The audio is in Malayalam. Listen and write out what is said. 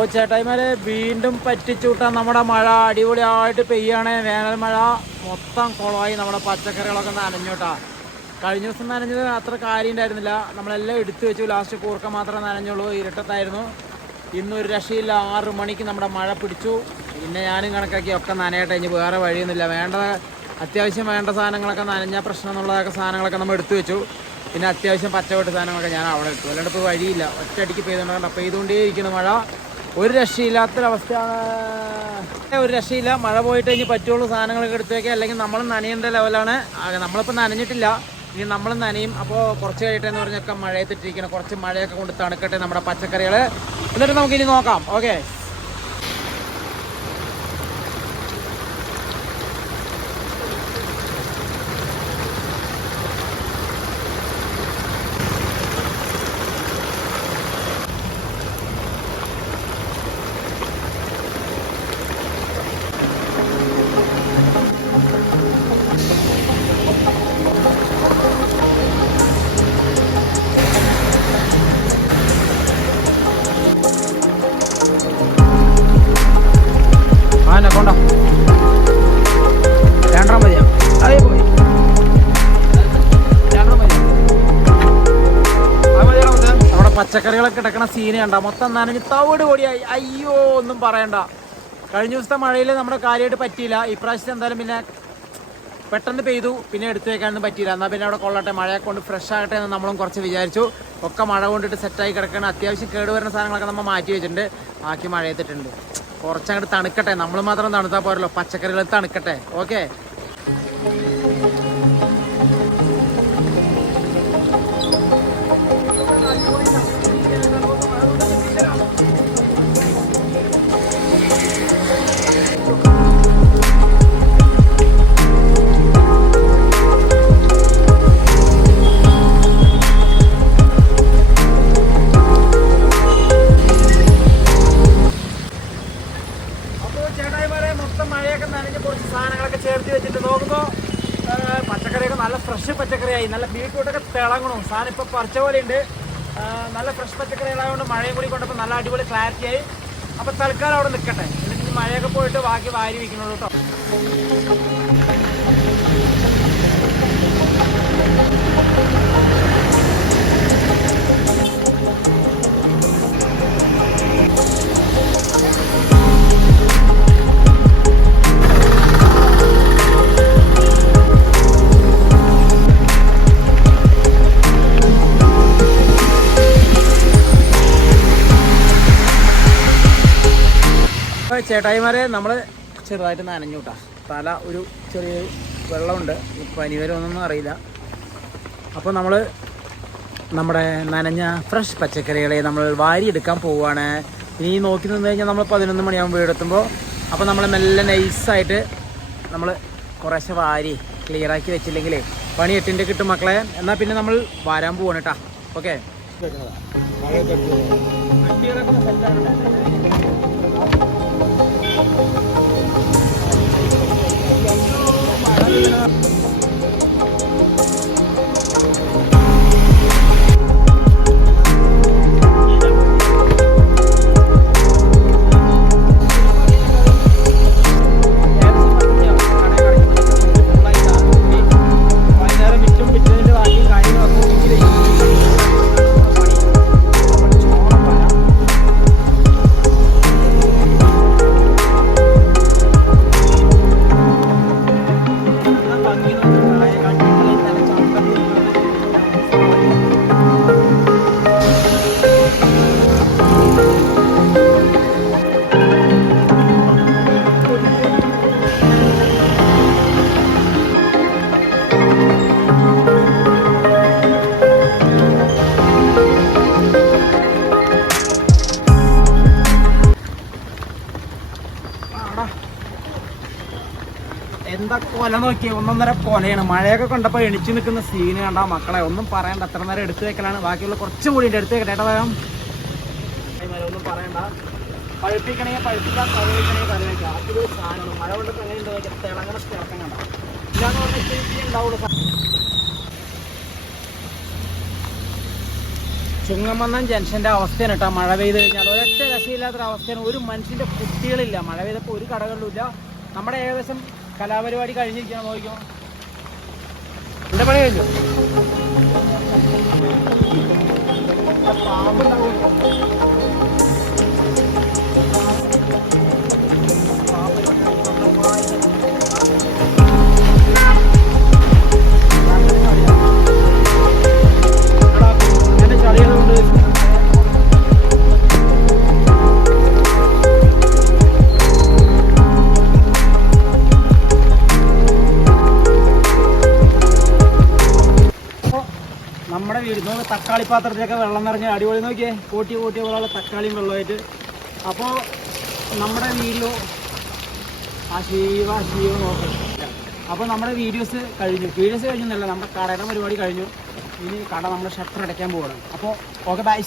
അപ്പോൾ ചേട്ടായിമാരെ വീണ്ടും പറ്റിച്ചൂട്ടാൻ നമ്മുടെ മഴ അടിപൊളിയായിട്ട് പെയ്യാണ്. വേനൽ മഴ മൊത്തം കുളമായി. നമ്മുടെ പച്ചക്കറികളൊക്കെ നനഞ്ഞൂട്ടാ. കഴിഞ്ഞ ദിവസം നനഞ്ഞത് അത്ര കാര്യം ഉണ്ടായിരുന്നില്ല. നമ്മളെല്ലാം എടുത്തു വെച്ചു. ലാസ്റ്റ് കൂർക്ക മാത്രമേ നനഞ്ഞുള്ളൂ. ഇരുട്ടത്തായിരുന്നു. ഇന്നൊരു രക്ഷയില്ല. 6 മണിക്ക് നമ്മുടെ മഴ പിടിച്ചു. പിന്നെ ഞാനും കണക്കാക്കി ഒക്കെ നനയട്ടെ. ഇനി വേറെ വഴിയൊന്നുമില്ല. അത്യാവശ്യം വേണ്ട സാധനങ്ങളൊക്കെ നനഞ്ഞ പ്രശ്നം എന്നുള്ളതൊക്കെ സാധനങ്ങളൊക്കെ നമ്മൾ എടുത്തു വെച്ചു. പിന്നെ അത്യാവശ്യം പച്ചവെട്ട് സാധനങ്ങളൊക്കെ ഞാൻ അവിടെ ഇട്ടു. അല്ലാണ്ട് ഇപ്പോൾ വഴിയില്ല. ഒറ്റയടിക്ക് പെയ്തുകൊണ്ടാണ്. പെയ്തുകൊണ്ടേയിരിക്കുന്നു മഴ. ഒരു രക്ഷയില്ലാത്തൊരവസ്ഥയാണ്. ഒരു രക്ഷയില്ല. മഴ പോയിട്ട് ഇനി പറ്റുള്ളൂ സാധനങ്ങളൊക്കെ എടുത്തു വയ്ക്കുക. അല്ലെങ്കിൽ നമ്മൾ നനയേണ്ട ലെവലാണ്. നമ്മളിപ്പോൾ നനഞ്ഞിട്ടില്ല. ഇനി നമ്മൾ നനയും. അപ്പോൾ കുറച്ച് കഴിയട്ടെന്ന് പറഞ്ഞൊക്കെ മഴയത്തിട്ടിരിക്കണം. കുറച്ച് മഴയൊക്കെ കൊണ്ട് തണുക്കട്ടെ നമ്മുടെ പച്ചക്കറികൾ. എന്നിട്ട് നമുക്കിനി നോക്കാം. ഓക്കെ. കൊണ്ടോ 2 മതിയാ. അതേ പോയി 2 മതിയാ. നമ്മുടെ പച്ചക്കറികളൊക്കെ കിടക്കണ സീന് കണ്ട. മൊത്തം നനഞ്ഞ് തവിട് പൊടിയായി. അയ്യോ ഒന്നും പറയണ്ട. കഴിഞ്ഞ ദിവസത്തെ മഴയിൽ നമ്മുടെ കാര്യമായിട്ട് പറ്റിയില്ല. ഇപ്രാവശ്യത്തെ എന്തായാലും പിന്നെ പെട്ടെന്ന് പെയ്തു. പിന്നെ എടുത്തു വയ്ക്കാനൊന്നും പറ്റിയില്ല. എന്നാൽ പിന്നെ അവിടെ കൊള്ളട്ടെ, മഴയെ കൊണ്ട് ഫ്രഷ് ആകട്ടെ എന്ന് നമ്മളും കുറച്ച് വിചാരിച്ചു. ഒക്കെ മഴ കൊണ്ടിട്ട് സെറ്റായി കിടക്കണം. അത്യാവശ്യം കേടുവരുന്ന സാധനങ്ങളൊക്കെ നമ്മൾ മാറ്റി വെച്ചിട്ടുണ്ട്. ബാക്കി മഴയത്തിട്ടുണ്ട്. കുറച്ചങ്ങോട്ട് തണുക്കട്ടെ. നമ്മൾ മാത്രം തണുത്താൽ പോരല്ലോ, പച്ചക്കറികൾ തണുക്കട്ടെ. ഓക്കെ. മഴയൊക്കെ നനഞ്ഞ് കുറച്ച് സാധനങ്ങളൊക്കെ ചേർത്ത് വെച്ചിട്ട് നോക്കുമ്പോൾ പച്ചക്കറിയൊക്കെ നല്ല ഫ്രഷ് പച്ചക്കറിയായി. നല്ല ബീറ്റ്റൂട്ടൊക്കെ തിളങ്ങണം. സാധനം ഇപ്പോൾ പറിച്ച പോലെ ഉണ്ട്. നല്ല ഫ്രഷ് പച്ചക്കറികളായതുകൊണ്ട് മഴയും കൂടി കൊണ്ടപ്പോൾ നല്ല അടിപൊളി ക്ലാരിറ്റി ആയി. അപ്പോൾ തൽക്കാലം അവിടെ നിൽക്കട്ടെ. എന്നിട്ട് മഴയൊക്കെ പോയിട്ട് ബാക്കി വാരി വയ്ക്കണുള്ളൂ കേട്ടോ. ചേട്ടായിമാരെ നമ്മൾ ചെറുതായിട്ട് നനഞ്ഞു കേട്ടോ. തല ഒരു ചെറിയ വെള്ളമുണ്ട്. ഈ പനി വരുമെന്നൊന്നും അറിയില്ല. അപ്പോൾ നമ്മൾ നമ്മുടെ നനഞ്ഞ ഫ്രഷ് പച്ചക്കറികളെ നമ്മൾ വാരിയെടുക്കാൻ പോവുകയാണ്. ഇനി നോക്കി നിന്ന് കഴിഞ്ഞാൽ നമ്മൾ 11 മണിയാകുമ്പോൾ വീടെത്തുമ്പോൾ അപ്പോൾ നമ്മൾ മെല്ലെ നൈസായിട്ട് നമ്മൾ കുറേശ്ശെ വാരി ക്ലിയറാക്കി വെച്ചില്ലെങ്കിലേ പണി 8ൻ്റെ കിട്ടും മക്കളെ. എന്നാൽ പിന്നെ നമ്മൾ വാരാൻ പോവാണ് കേട്ടോ. ഓക്കെ. എന്താ കൊല നോക്കിയ 1.5 കൊലയാണ്. മഴയൊക്കെ കണ്ടപ്പോൾ എണിച്ചു നിൽക്കുന്ന സീന് കണ്ടാ മക്കളെ. ഒന്നും പറയണ്ട. അത്ര നേരം എടുത്തു വെക്കലാണ്. ബാക്കിയുള്ള കുറച്ചും കൂടി എടുത്തു വെക്കട്ടെ. ഏട്ടാ ഒന്നും പറയണ്ട. പഴുപ്പിക്കണമെങ്കിൽ പഴുപ്പിക്കാൻ, കറി വയ്ക്കണമെങ്കിൽ കറി വയ്ക്കാം. അതൊരു സാധനമാണ്. മഴ കൊണ്ട് എങ്ങനെയുണ്ടോ തിളങ്ങണ തിളക്കം കണ്ട. ഇല്ലാന്ന് പറഞ്ഞാൽ ഉണ്ടാവുള്ളൂ. ചുങ്ങമന്നം ജംഗ്ഷൻ്റെ അവസ്ഥയാണ് കേട്ടോ. മഴ പെയ്ത് കഴിഞ്ഞാൽ ഒരൊറ്റ രക്ഷയില്ലാത്തൊരവസ്ഥയാണ്. ഒരു മനുഷ്യൻ്റെ കുട്ടികളില്ല. മഴ പെയ്തപ്പോൾ ഒരു കടകളിലുമില്ല. നമ്മുടെ ഏകദേശം കലാപരിപാടി കഴിഞ്ഞിരിക്കണം. നോക്കിക്കോ, എൻ്റെ പണി കഴിഞ്ഞു. പാമ്പുണ്ടാവും. നമ്മുടെ വീട് നോക്കി തക്കാളി പാത്രത്തിലൊക്കെ വെള്ളം നിറഞ്ഞ് അടിപൊളി നോക്കിയേ, കൂട്ടിയ പോലുള്ള തക്കാളിയും വെള്ളമായിട്ട്. അപ്പോൾ നമ്മുടെ വീഡിയോ ശിവ നോക്കി. അപ്പോൾ നമ്മുടെ വീഡിയോസ് കഴിഞ്ഞെന്നല്ല, നമ്മുടെ കടയുടെ പരിപാടി കഴിഞ്ഞു. ഇനി കട നമ്മുടെ ഷട്ടർ അടയ്ക്കാൻ പോകണം. അപ്പോൾ ഓക്കെ ബൈ.